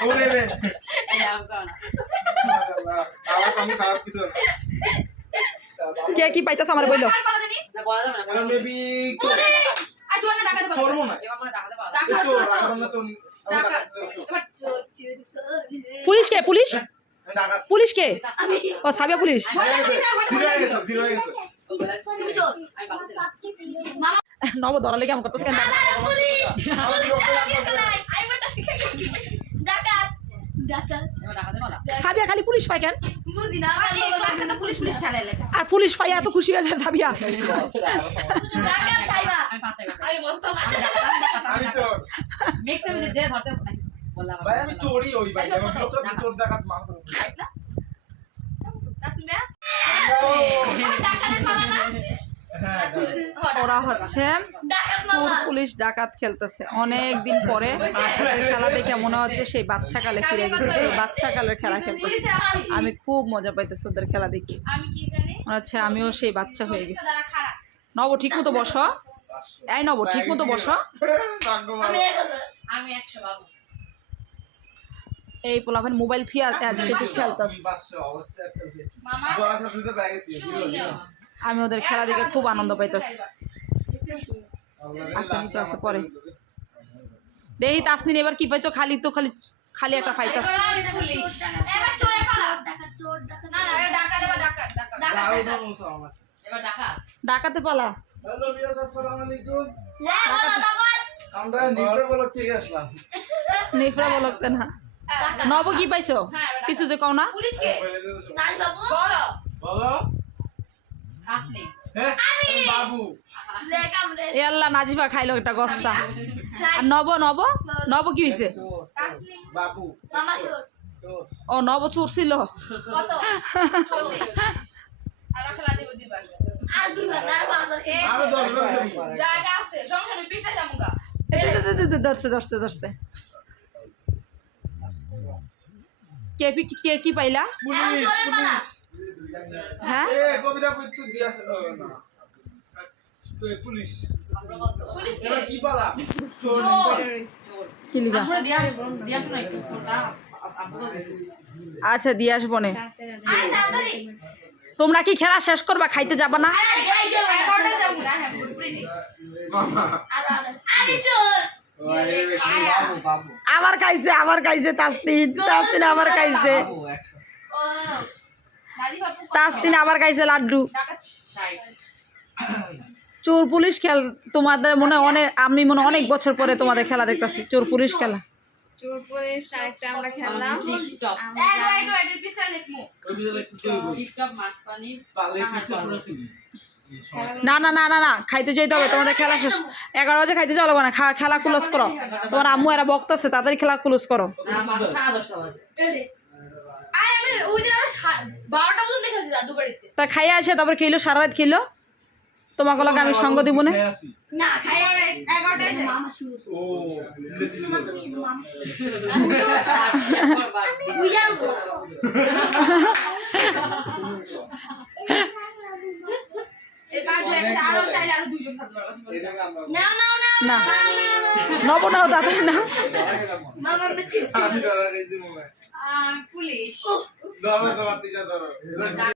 ওরে রে কে কি পাইতাছ আমার বইলো মেবি চোর মনে পুলিশ কে পুলিশ পুলিশ কে ও সাবিয়া পুলিশ নব ধরালে কেমন করতেছ কেন সাবিয়া খালি পুলিশ পায় কেন আর পুলিশ পাই এত খুশি হয়েছে সাবিয়া আমি চোরই ওই ভাই চোর ডাকাত মার ওরা হচ্ছে চোর পুলিশ ডাকাত খেলতেছে অনেক দিন পরে খেলা দেখে মনে হচ্ছে সেই বাচ্চাকালে ফিরে গেছে বাচ্চাকালের খেলা খেলতেছে আমি খুব মজা পাইতেছি ওদের খেলা দেখি মনে হচ্ছে আমিও সেই বাচ্চা হয়ে গেছি নব ঠিক মতো বসো এই নব ঠিক মতো বসো এই পোলাপেন মোবাইল থুই আজকে খেলতেছে আমি ওদের খেলা দেখে খুব আনন্দ পাইতেছি আছে পরে দেখি তাসনিন এবার কি পাইছো খালি তো খালি খালি একটা ফাইটাস ডাকাতে পালা আমরা নিফরা ব্লক থেকে আসলাম নিফরা ব্লক না নব কি পাইছো কিছু যে কও না বলো বাবু এ আল্লাহ নাজিফা খাইলো একটা গচ্ছা আর নব নব নব কি হইছে বাবু ও নব চোর ছিল ধরছে ধরছে ধরছে কে কি পাইলা পুলিশ পুলিশ হ্যাঁ এ কবিতা পড়তে দিয়াছে না পুলিশ পুলিশ কি বলা চোর কি লিখা আমরা দিয়া শোনা একটু ফোনটা আচ্ছা দিয়ে আসবো নে তোমরা কি খেলা শেষ করবা খাইতে যাবা না আমার খাইছে তাসতিন আমার খাইছে তাসতিন আবার খাইছে লাড্ডু চোর পুলিশ খেল তোমাদের মনে অনেক আমি মনে অনেক বছর পরে তোমাদের খেলা দেখতেছি চোর পুলিশ খেলা চোর পুলিশ আরেকটা আমরা খেললাম না না না না না খাইতে যাইতে হবে তোমাদের খেলা শেষ 11 বাজে খাইতে যাওয়া লাগবে না খেলা ক্লোজ করো তোমার আম্মু এরা বকতেছে তাড়াতাড়ি খেলা ক্লোজ করো তা খাইয়া আসে তারপর খেলো সারা রাত খেলো তোমাকে লাগে আমি সঙ্গ দিব না না নব নাও দাদা না পুলিশ